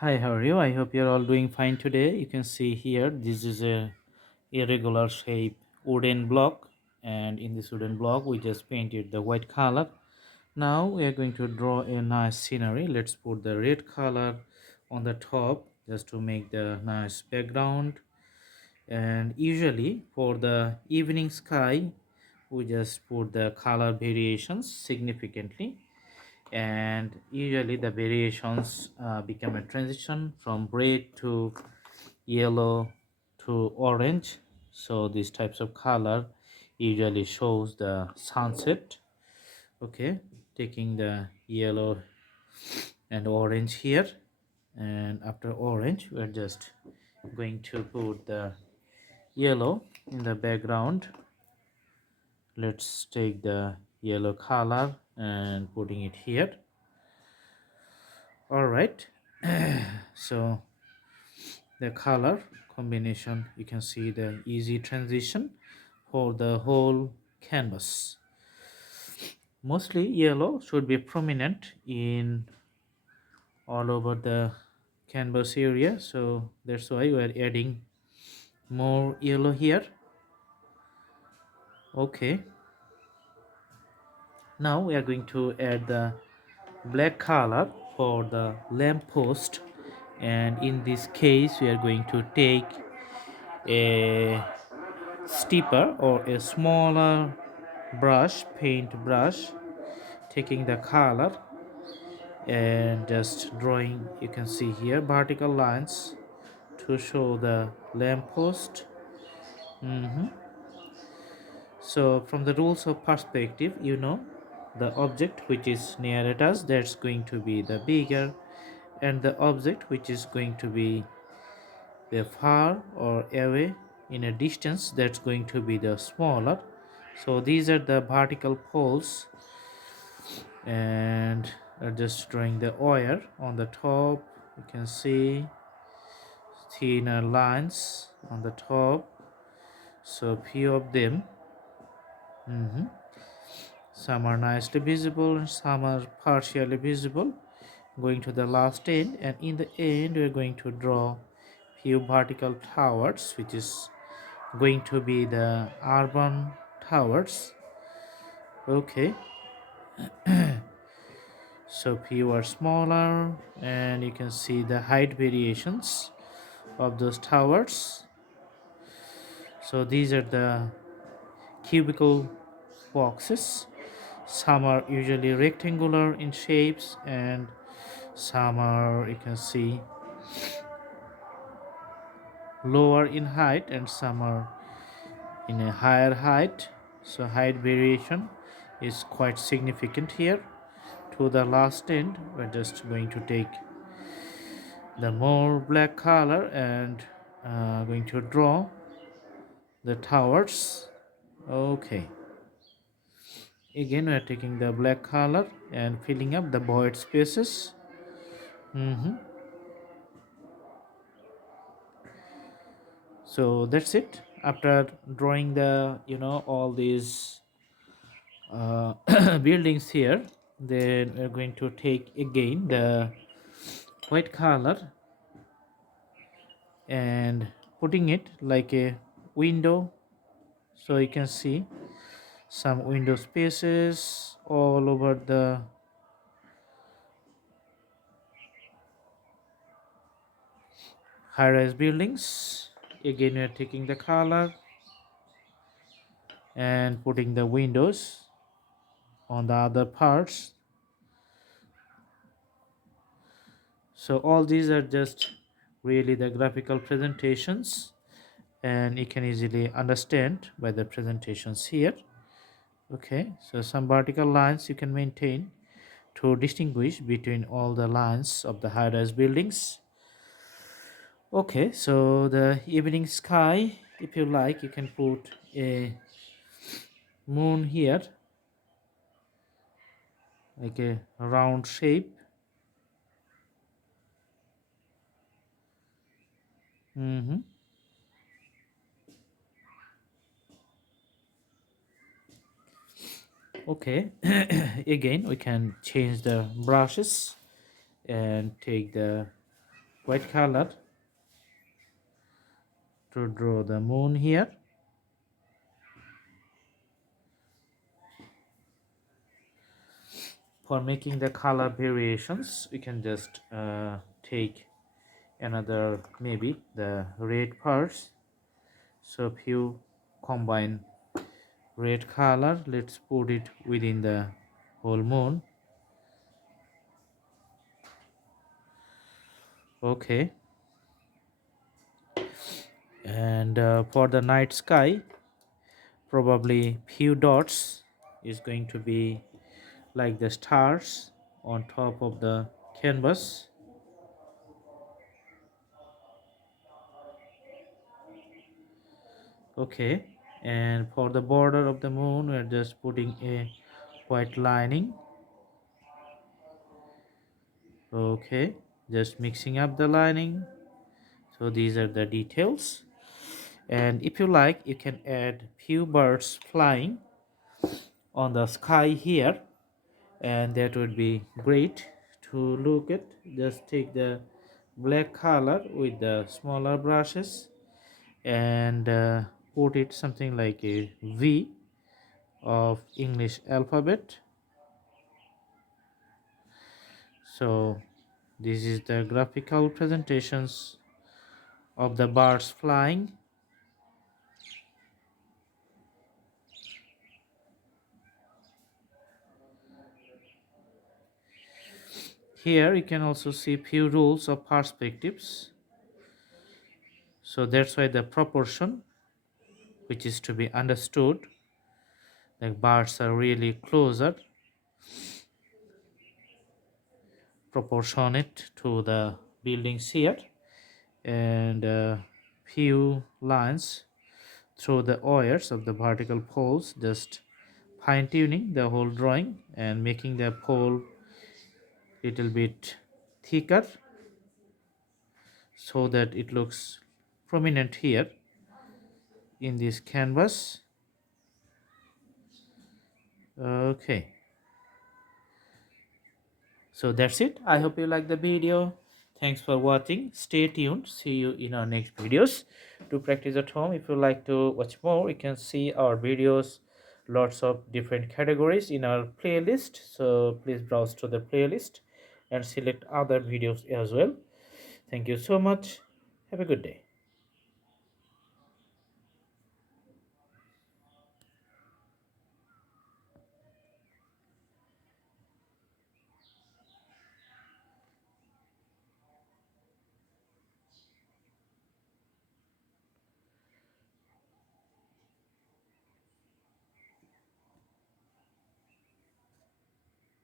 Hi, how are you? I hope you're all doing fine today. You can see here this is a irregular shape wooden block, and in this wooden block we just painted the white color. Now we are going to draw a nice scenery. Let's put the red color on the top just to make the nice background. And usually for the evening sky we just put the color variations significantly, and usually the variations become a transition from red to yellow to orange. So these types of color usually shows the sunset. Okay, taking the yellow and orange here, and after orange we're just going to put the yellow in the background. Let's take the yellow color and putting it here. All right. So the color combination, you can see the easy transition for the whole canvas. Mostly yellow should be prominent in all over the canvas area, so that's why we are adding more yellow here. Okay, now we are going to add the black color for the lamp post, and in this case we are going to take a steeper or a smaller brush, paint brush, taking the color and just drawing. You can see here vertical lines to show the lamppost. So from the rules of perspective, the object which is near at us, that's going to be the bigger, and the object which is going to be the far or away in a distance, that's going to be the smaller. So these are the vertical poles, and just drawing the wire on the top. You can see thinner lines on the top, so few of them. Some are nicely visible and some are partially visible. Going to the last end, and in the end we're going to draw few vertical towers, which is going to be the urban towers. Okay, so few are smaller, and you can see the height variations of those towers. So these are the cubical boxes. Some are usually rectangular in shapes, and some are, you can see, lower in height, and some are in a higher height. So height variation is quite significant here. To the last end we're just going to take the more black color and going to draw the towers. Okay, again we're taking the black color and filling up the void spaces. So that's it. After drawing the all these buildings here, then we're going to take again the white color and putting it like a window, so you can see some window spaces all over the high-rise buildings. Again we are taking the color and putting the windows on the other parts. So all these are just really the graphical presentations, and you can easily understand by the presentations here. Okay, so some vertical lines you can maintain to distinguish between all the lines of the high-rise buildings. Okay, so the evening sky, if you like, you can put a moon here, like a round shape. Mm-hmm. Okay, again we can change the brushes and take the white color to draw the moon here. For making the color variations, you can just take another, maybe the red parts. So if you combine red color, let's put it within the whole moon. Okay, and for the night sky, probably few dots is going to be like the stars on top of the canvas. Okay, and for the border of the moon, we're just putting a white lining. Okay, just mixing up the lining. So these are the details, and if you like, you can add few birds flying on the sky here, and that would be great to look at. Just take the black color with the smaller brushes and put it something like a V of English alphabet. So this is the graphical presentations of the birds flying. Here you can also see few rules of perspectives. So that's why the proportion which is to be understood, the birds are really closer, proportionate to the buildings here, and few lines through the wires of the vertical poles, just fine-tuning the whole drawing and making the pole little bit thicker so that it looks prominent here in this canvas. Okay, so that's it. I hope you like the video. Thanks for watching. Stay tuned. See you in our next videos. To practice at home, if you like to watch more, you can see our videos, lots of different categories in our playlist. So please browse to the playlist and select other videos as well. Thank you so much. Have a good day.